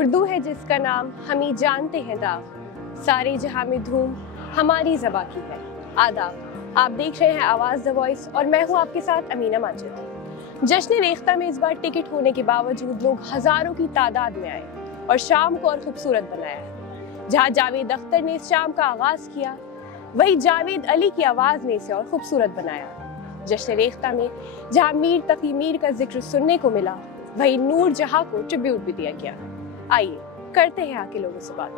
उर्दू है जिसका नाम हम ही जानते हैं दाग, सारे जहां में धूम हमारी ज़बां की है। आदाब, आप देख रहे हैं आवाज़ द वॉइस और मैं हूं आपके साथ अमीना माजिद। जश्न रेख्ता में इस बार टिकट होने के बावजूद लोग हज़ारों की तादाद में आए और शाम को और खूबसूरत बनाया है। जहां जावेद अख्तर ने इस शाम का आगाज़ किया, वही जावेद अली की आवाज़ ने इसे और खूबसूरत बनाया। जश्न रेख्ता में जहां मीर तकी मीर का जिक्र सुनने को मिला, वही नूर जहां को ट्रिब्यूट भी दिया गया। आइए करते हैं आके लोगों से बात।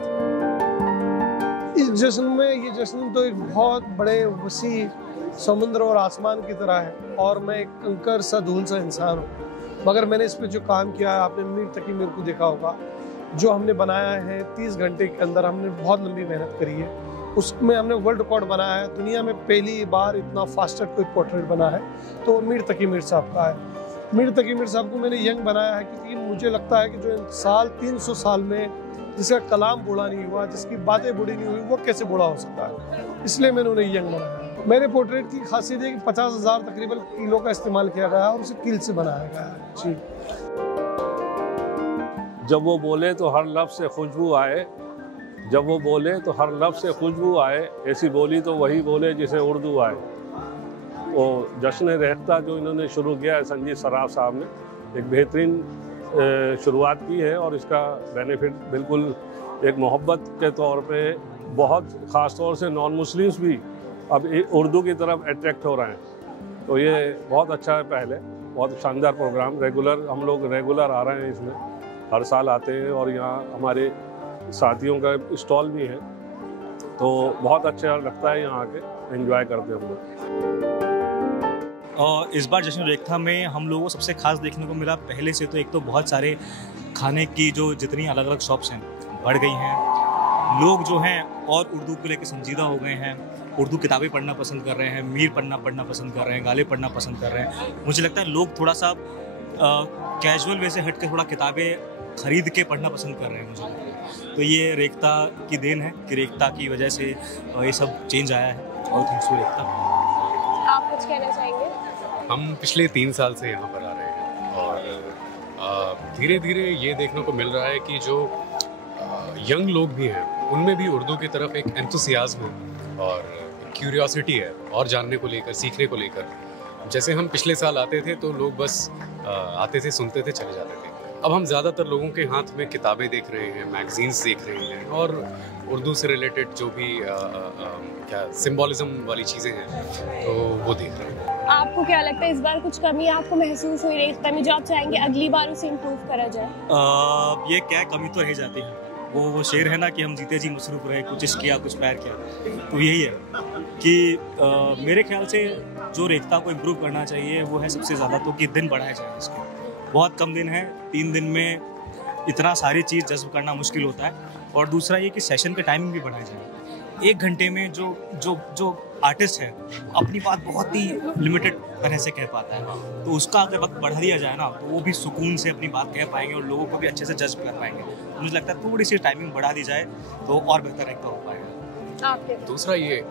इस जश्न में ये जश्न तो एक बहुत बड़े वसी समुद्र और आसमान की तरह है और मैं एक कंकर सा धूल सा इंसान हूँ, मगर मैंने इस पे जो काम किया है, आपने मीर तकी मीर को देखा होगा, जो हमने बनाया है 30 घंटे के अंदर हमने बहुत लंबी मेहनत करी है। उसमें हमने वर्ल्ड रिकॉर्ड बनाया है, दुनिया में पहली बार इतना फास्टर कोई पोर्ट्रेट बना है तो मीर तकी मीर साहब का है। मीर तकी मीर साहब को मैंने यंग बनाया है क्योंकि मुझे लगता है कि जो इंसान 300 साल में जिसका कलाम बूढ़ा नहीं हुआ, जिसकी बातें बूढ़ी नहीं हुई, वो कैसे बूढ़ा हो सकता है, इसलिए मैंने उन्हें यंग बनाया। मेरे पोर्ट्रेट की खासियत है कि 50,000 तकरीबन किलो का इस्तेमाल किया गया है और उसे कील से बनाया गया है। जी, जब वो बोले तो हर लफ्ज़ से खुशबू आए, जब वो बोले तो हर लफ्ज़ से खुशबू आए, ऐसी बोली तो वही बोले जिसे उर्दू आए। वो जश्न रेख्ता जो इन्होंने शुरू किया है संजीव सराफ साहब ने, एक बेहतरीन शुरुआत की है और इसका बेनिफिट बिल्कुल एक मोहब्बत के तौर पे बहुत ख़ास तौर से नॉन मुस्लिम्स भी अब उर्दू की तरफ अट्रैक्ट हो रहे हैं। तो ये बहुत अच्छा है, पहले बहुत शानदार प्रोग्राम, रेगुलर हम लोग रेगुलर आ रहे हैं इसमें, हर साल आते हैं और यहाँ हमारे साथियों का स्टॉल भी है, तो बहुत अच्छा लगता है यहाँ आके, एंजॉय करते हैं हम लोग। और इस बार जश्न रेख्ता में हम लोगों को सबसे खास देखने को मिला, पहले से तो एक तो बहुत सारे खाने की जो जितनी अलग अलग शॉप्स हैं बढ़ गई हैं, लोग जो हैं और उर्दू को लेकर संजीदा हो गए हैं, उर्दू किताबें पढ़ना पसंद कर रहे हैं, मीर पढ़ना पसंद कर रहे हैं, गाले पढ़ना पसंद कर रहे हैं। मुझे लगता है लोग थोड़ा सा कैजुअल वे से हट के थोड़ा किताबें खरीद के पढ़ना पसंद कर रहे हैं मुझे लगता है। तो ये रेख्ता की देन है कि रेख्ता की वजह से ये सब चेंज आया है। और थैंक्स टू रेख्ता। आप कुछ कहना चाहेंगे? हम पिछले 3 साल से यहाँ पर आ रहे हैं और धीरे धीरे ये देखने को मिल रहा है कि जो यंग लोग भी हैं उनमें भी उर्दू की तरफ एक एंथुसियाज्म है और क्यूरियोसिटी है और जानने को लेकर, सीखने को लेकर। जैसे हम पिछले साल आते थे तो लोग बस आते थे, सुनते थे, चले जाते थे। अब हम ज़्यादातर लोगों के हाथ में किताबें देख रहे हैं, मैगजीन्स देख रहे हैं और उर्दू से रिलेटेड जो भी क्या सिंबॉलिज्म वाली चीज़ें हैं तो वो देख रहे हैं। आपको क्या लगता है इस बार कुछ कमी आपको महसूस हुई रेख्ता में जो आप चाहेंगे अगली बार उसे इम्प्रूव करा जाए? ये क्या कमी तो रह जाती है, वो शेर है ना कि हम जीते जी मसरूफ रहे, कुछ इश्क किया कुछ प्यार किया। तो यही है कि मेरे ख्याल से जो रेख्ता को इम्प्रूव करना चाहिए वो है सबसे ज़्यादा तो कि दिन बढ़ाया जाए इसको। बहुत कम दिन है, 3 दिन में इतना सारी चीज़ जज्ब करना मुश्किल होता है। और दूसरा ये कि सेशन के टाइमिंग भी बढ़ाया जाए। 1 घंटे में जो आर्टिस्ट है अपनी बात बहुत ही लिमिटेड तरह से कह पाता है, तो उसका अगर वक्त बढ़ा दिया जाए ना तो वो भी सुकून से अपनी बात कह पाएंगे और लोगों को भी अच्छे से जज कर पाएंगे। तो मुझे लगता है थोड़ी सी टाइमिंग बढ़ा दी जाए तो और बेहतर रेख्ता हो पाएगा। दूसरा ये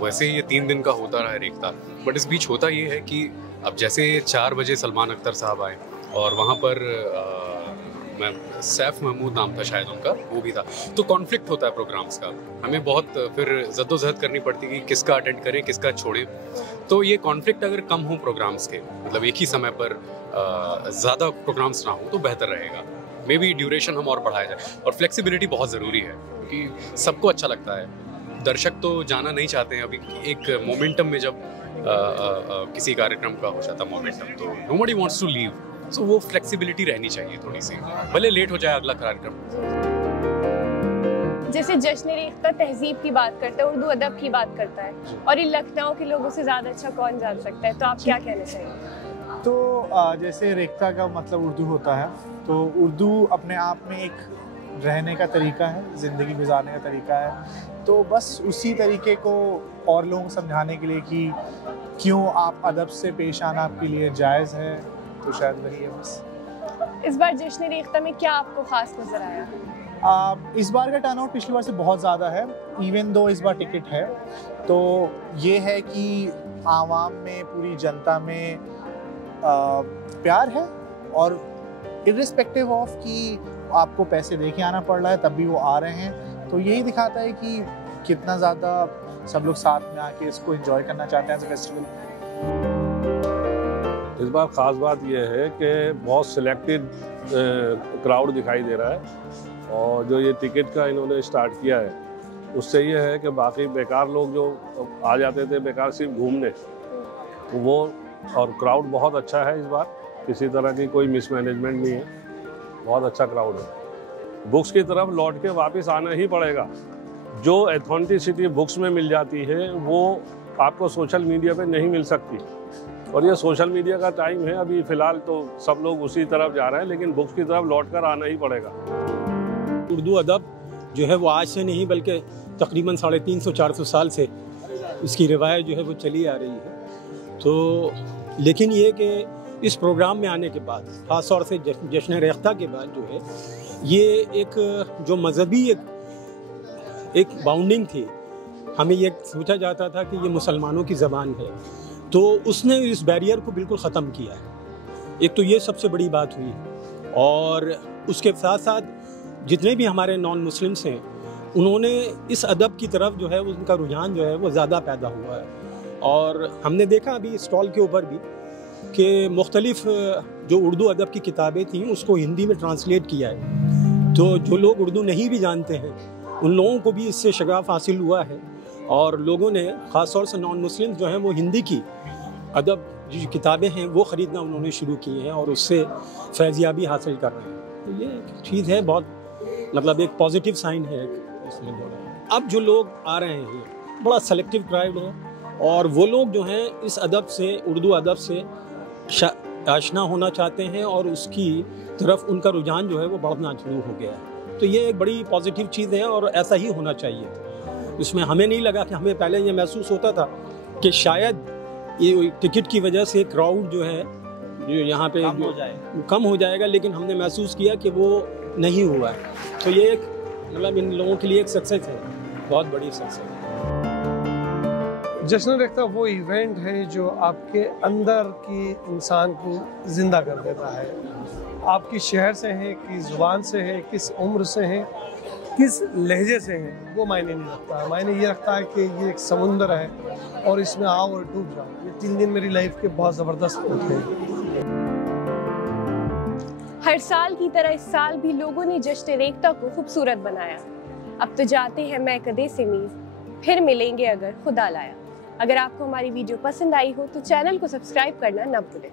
वैसे ये 3 दिन का होता रहा है रेख्ता, बट इस बीच होता ये है कि अब जैसे 4 बजे सलमान अख्तर साहब आए और वहाँ पर मैं सैफ महमूद नाम था शायद उनका, वो भी था, तो कॉन्फ्लिक्ट होता है प्रोग्राम्स का। हमें बहुत फिर जद्दोजहद करनी पड़ती है कि किसका अटेंड करें किसका छोड़ें। तो ये कॉन्फ्लिक्ट अगर कम हो प्रोग्राम्स के, मतलब एक ही समय पर ज़्यादा प्रोग्राम्स ना हो तो बेहतर रहेगा। मे बी ड्यूरेशन हम और बढ़ाया जाए और फ्लेक्सिबिलिटी बहुत ज़रूरी है क्योंकि सबको अच्छा लगता है। दर्शक तो जाना नहीं चाहते हैं। अभी एक मोमेंटम में जब किसी कार्यक्रम का हो जाता मोमेंटम तो नोबडी वांट्स टू लीव, सो वो फ्लेक्सिबिलिटी रहनी चाहिए थोड़ी सी, भले लेट हो जाए अगला कार्यक्रम। जैसे जश्न रेख्ता तहजीब की बात करता है, उर्दू अदब की बात करता है और ये लखनऊ के लोगों से ज़्यादा अच्छा कौन जान सकता है, तो आप क्या कहना चाहिए? तो जैसे रेख्ता का मतलब उर्दू होता है, तो उर्दू अपने आप में एक रहने का तरीका है, ज़िंदगी गुजारने का तरीका है। तो बस उसी तरीके को और लोगों को समझाने के लिए कि क्यों आप अदब से पेश आना आपके लिए जायज़ है, तो शायद वही है बस। इस बार जश्न रेख्ता में क्या आपको खास नजर आया? इस बार का टर्नआउट पिछली बार से बहुत ज़्यादा है, इवन दो इस बार टिकट है। तो ये है कि आवाम में, पूरी जनता में प्यार है और इर्रिस्पेक्टिव ऑफ कि आपको पैसे दे के आना पड़ रहा है, तब भी वो आ रहे हैं। तो यही दिखाता है कि कितना ज़्यादा सब लोग साथ में आके इसको एंजॉय करना चाहते हैं एज ए फेस्टिवल। इस बार ख़ास बात यह है कि बहुत सिलेक्टेड क्राउड दिखाई दे रहा है, और जो ये टिकट का इन्होंने स्टार्ट किया है उससे ये है कि बाकी बेकार लोग जो आ जाते थे बेकार सिर्फ घूमने, वो और क्राउड बहुत अच्छा है इस बार, किसी तरह की कोई मिसमैनेजमेंट नहीं है, बहुत अच्छा क्राउड है। बुक्स की तरफ लौट के वापस आना ही पड़ेगा। जो एथेंटिसिटी बुक्स में मिल जाती है वो आपको सोशल मीडिया पे नहीं मिल सकती, और ये सोशल मीडिया का टाइम है अभी फ़िलहाल, तो सब लोग उसी तरफ जा रहे हैं, लेकिन बुक्स की तरफ लौट कर आना ही पड़ेगा। उर्दू अदब जो है वो आज से नहीं बल्कि तकरीबन 350-400 साल से इसकी रिवायत जो है वो चली आ रही है। तो लेकिन ये कि इस प्रोग्राम में आने के बाद, ख़ास तौर से जश्न रेख्ता के बाद जो है, ये एक जो मजहबी एक बाउंडिंग थी, हमें ये सोचा जाता था कि ये मुसलमानों की ज़बान है, तो उसने इस बैरियर को बिल्कुल ख़त्म किया है। एक तो ये सबसे बड़ी बात हुई, और उसके साथ साथ जितने भी हमारे नॉन मुस्लिम्स हैं उन्होंने इस अदब की तरफ जो है उनका रुझान जो है वो ज़्यादा पैदा हुआ है। और हमने देखा अभी स्टॉल के ऊपर भी कि मुख्तलिफ जो उर्दू अदब की किताबें थीं उसको हिंदी में ट्रांसलेट किया है, तो जो लोग उर्दू नहीं भी जानते हैं उन लोगों को भी इससे शगाफ हासिल हुआ है, और लोगों ने ख़ास तौर से नॉन मुस्लिम जो हैं वो हिंदी की अदब जो किताबें हैं वो ख़रीदना उन्होंने शुरू की हैं और उससे फैज़याबी हासिल कर रहे हैं। तो ये एक चीज़ है, बहुत मतलब एक पॉजिटिव साइन है इसमें। अब जो लोग आ रहे हैं बड़ा सेलेक्टिव क्राउड है, और वो लोग जो हैं इस अदब से, उर्दू अदब से आशना होना चाहते हैं, और उसकी तरफ उनका रुझान जो है वो बढ़ना शुरू हो गया है। तो ये एक बड़ी पॉजिटिव चीज़ है और ऐसा ही होना चाहिए। इसमें हमें नहीं लगा कि हमें पहले ये महसूस होता था कि शायद ये टिकट की वजह से क्राउड जो है जो यहाँ पे कम हो जाएगा, लेकिन हमने महसूस किया कि वो नहीं हुआ है। तो ये एक मतलब इन लोगों के लिए एक सक्सेस है, बहुत बड़ी सक्सेस है। जश्न रेख्ता वो इवेंट है जो आपके अंदर की इंसान को जिंदा कर देता है। आपकी शहर से है, किस ज़ुबान से है, किस उम्र से है, किस लहजे से है, वो मायने नहीं रखता है। मायने ये रखता है कि ये एक समुंदर है और इसमें आओ और डूब जाओ। ये 3 दिन मेरी लाइफ के बहुत ज़बरदस्त होते हैं। हर साल की तरह इस साल भी लोगों ने जश्न रेख्ता को खूबसूरत बनाया। अब तो जाते हैं मैं कदे से मीज़, फिर मिलेंगे अगर खुदा लाया। अगर आपको हमारी वीडियो पसंद आई हो तो चैनल को सब्सक्राइब करना न भूलें।